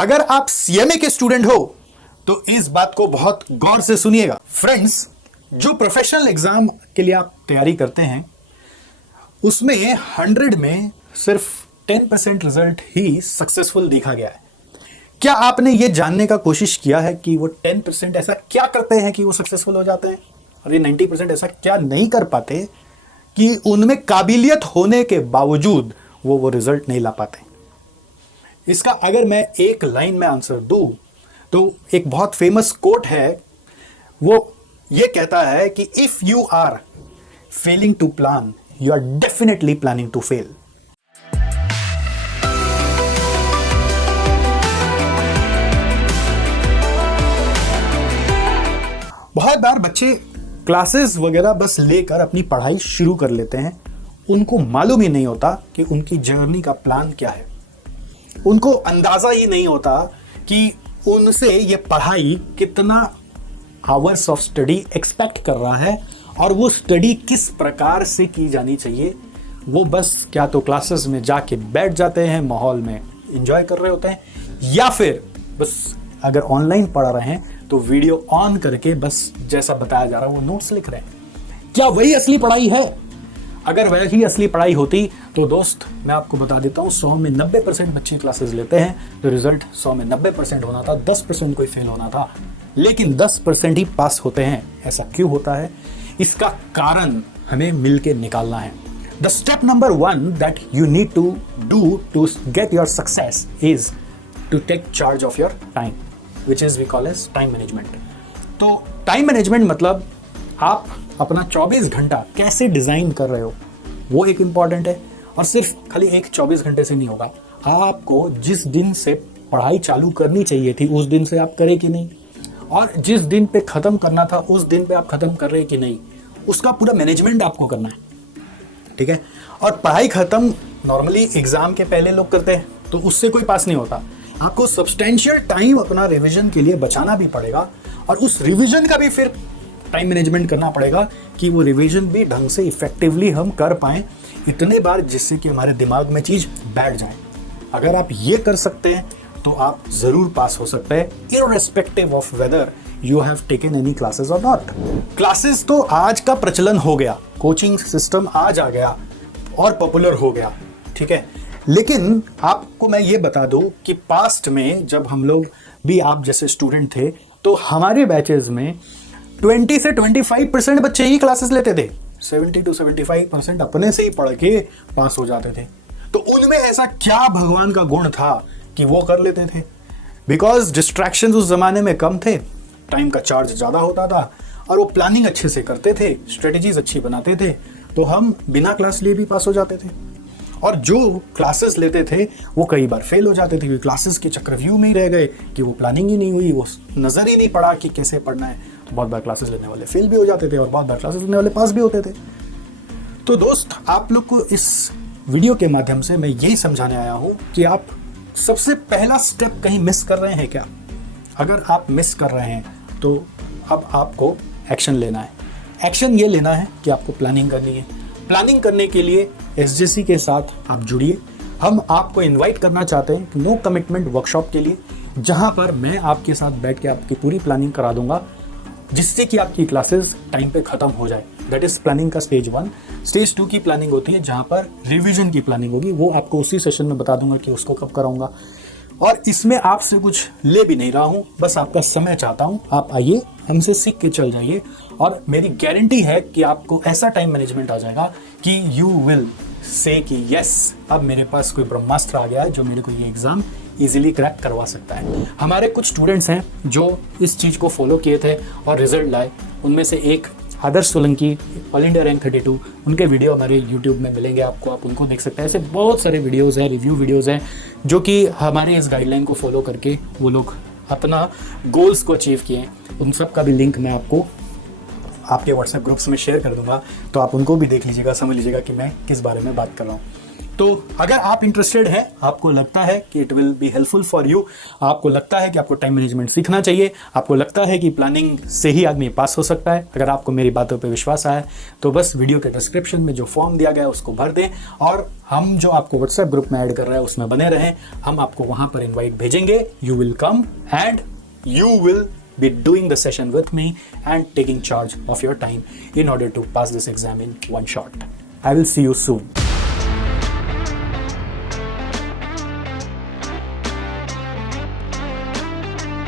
अगर आप सीएमए के स्टूडेंट हो तो इस बात को बहुत गौर से सुनिएगा। फ्रेंड्स, जो प्रोफेशनल एग्जाम के लिए आप तैयारी करते हैं उसमें 100 में सिर्फ 10% रिजल्ट ही सक्सेसफुल देखा गया है। क्या आपने ये जानने का कोशिश किया है कि वो 10% ऐसा क्या करते हैं कि वो सक्सेसफुल हो जाते हैं और ये 90% ऐसा क्या नहीं कर पाते कि उनमें काबिलियत होने के बावजूद वो रिजल्ट नहीं ला पाते? इसका अगर मैं एक लाइन में आंसर दूं तो एक बहुत फेमस कोट है, वो ये कहता है कि if you are failing to plan you are definitely planning to fail. बहुत बार बच्चे क्लासेस वगैरह बस लेकर अपनी पढ़ाई शुरू कर लेते हैं, उनको मालूम ही नहीं होता कि उनकी जर्नी का प्लान क्या है। उनको अंदाजा ही नहीं होता कि उनसे ये पढ़ाई कितना आवर्स ऑफ स्टडी एक्सपेक्ट कर रहा है और वो स्टडी किस प्रकार से की जानी चाहिए। वो बस क्या तो क्लासेस में जाके बैठ जाते हैं, माहौल में एंजॉय कर रहे होते हैं, या फिर बस अगर ऑनलाइन पढ़ रहे हैं तो वीडियो ऑन करके बस जैसा बताया जा रहा है वो नोट्स लिख रहे हैं। क्या वही असली पढ़ाई है? अगर वही असली पढ़ाई होती तो दोस्त मैं आपको बता देता हूँ 100 में 90% बच्चे क्लासेस लेते हैं तो रिजल्ट 100 में 90% होना था, 10% कोई फेल होना था, लेकिन 10% ही पास होते हैं। ऐसा क्यों होता है? इसका कारण हमें मिलके निकालना है। The step number 1 that you need to do to get your success is to take charge of your time, which is we call as time management. तो टाइम मैनेजमेंट मतलब आप अपना 24 घंटा कैसे डिजाइन कर रहे हो वो एक इंपॉर्टेंट है। और सिर्फ खाली एक 24 घंटे से नहीं होगा, आपको जिस दिन से पढ़ाई चालू करनी चाहिए थी उस दिन से आप करें कि नहीं, और जिस दिन पे खत्म करना था उस दिन पे आप खत्म कर रहे कि नहीं, उसका पूरा मैनेजमेंट आपको करना है। ठीक है? और पढ़ाई खत्म नॉर्मली एग्जाम के पहले लोग करते हैं तो उससे कोई पास नहीं होता। आपको सब्सटेंशियल टाइम अपना रिविजन के लिए बचाना भी पड़ेगा और उस रिविजन का भी फिर टाइम मैनेजमेंट करना पड़ेगा कि वो रिवीजन भी ढंग से इफेक्टिवली हम कर पाएं इतने बार जिससे कि हमारे दिमाग में चीज बैठ जाए। अगर आप ये कर सकते हैं तो आप जरूर पास हो सकते हैं, irrespective of whether you have taken any classes और नॉट। क्लासेस तो आज का प्रचलन हो गया, कोचिंग सिस्टम आज आ गया और पॉपुलर हो गया, ठीक है। लेकिन आपको मैं ये बता दूं कि पास्ट में जब हम लोग भी आप जैसे स्टूडेंट थे तो हमारे बैचेस में 20 से 25% बच्चे ही क्लासेस लेते थे। 70 to 75% अपने से ही पढ़ के पास हो जाते थे। तो उनमें ऐसा क्या भगवान का गुण था कि वो कर लेते थे? बिकॉज डिस्ट्रैक्शंस उस जमाने में कम थे, टाइम का चार्ज ज्यादा होता था और वो प्लानिंग अच्छे से करते थे, स्ट्रेटेजीज अच्छी बनाते थे, तो हम बिना क्लास लिए भी पास हो जाते थे। और जो क्लासेस लेते थे वो कई बार फेल हो जाते थे क्योंकि क्लासेस के चक्रव्यूह में ही रह गए कि वो प्लानिंग ही नहीं हुई, वो नजर ही नहीं पड़ा कि कैसे पढ़ना है। तो बहुत बार क्लासेस लेने वाले फेल भी हो जाते थे और बहुत बार क्लासेस लेने वाले पास भी होते थे। तो दोस्त, आप लोग को इस वीडियो के माध्यम से मैं यही समझाने आया हूं कि आप सबसे पहला स्टेप कहीं मिस कर रहे हैं क्या? अगर आप मिस कर रहे हैं तो अब आपको एक्शन लेना है। एक्शन ये लेना है कि आपको प्लानिंग करनी है। प्लानिंग करने के लिए एसजेसी के साथ आप जुड़िए। हम आपको इनवाइट करना चाहते हैं नो कमिटमेंट वर्कशॉप के लिए, जहां पर मैं आपके साथ बैठ के आपकी पूरी प्लानिंग करा दूंगा जिससे कि आपकी क्लासेस टाइम पे खत्म हो जाए। दैट इज प्लानिंग का स्टेज 1। स्टेज 2 की प्लानिंग होती है जहां पर रिवीजन की प्लानिंग होगी, वो आपको उसी सेशन में बता दूंगा कि उसको कब कराऊंगा। और इसमें आपसे कुछ ले भी नहीं रहा हूं, बस आपका समय चाहता हूं। आप आइए, हमसे सीख के चल जाइए और मेरी गारंटी है कि आपको ऐसा टाइम मैनेजमेंट आ जाएगा कि यू विल से कि यस, अब मेरे पास कोई ब्रह्मास्त्र आ गया है जो मेरे को ये एग्जाम इजीली क्रैक करवा सकता है। हमारे कुछ स्टूडेंट्स हैं जो इस चीज़ को फॉलो किए थे और रिजल्ट लाए। उनमें से एक आदर्श सोलंकी, ऑल इंडिया रैंक 32, उनके वीडियो हमारे यूट्यूब में मिलेंगे आपको, आप उनको देख सकते हैं। ऐसे बहुत सारे वीडियोस हैं, रिव्यू वीडियोस हैं जो कि हमारे इस गाइडलाइन को फॉलो करके वो लोग अपना गोल्स को अचीव किए हैं। उन सब का भी लिंक मैं आपको आपके व्हाट्सएप ग्रुप्स में शेयर कर दूंगा, तो आप उनको भी देख लीजिएगा, समझ लीजिएगा कि मैं किस बारे में बात कर रहा हूँ। तो अगर आप इंटरेस्टेड हैं, आपको लगता है कि it will be helpful for you, आपको लगता है कि आपको टाइम मैनेजमेंट सीखना चाहिए, आपको लगता है कि प्लानिंग से ही आदमी पास हो सकता है, अगर आपको मेरी बातों पे विश्वास आया तो बस वीडियो के डिस्क्रिप्शन में जो फॉर्म दिया गया है उसको भर दें और हम जो आपको व्हाट्सएप ग्रुप में ऐड कर रहे हैं उसमें बने रहें। हम आपको वहां पर इन्वाइट भेजेंगे, you will come and you will be doing the session with me and taking charge of your time in order to pass this exam in one shot. I will see you soon.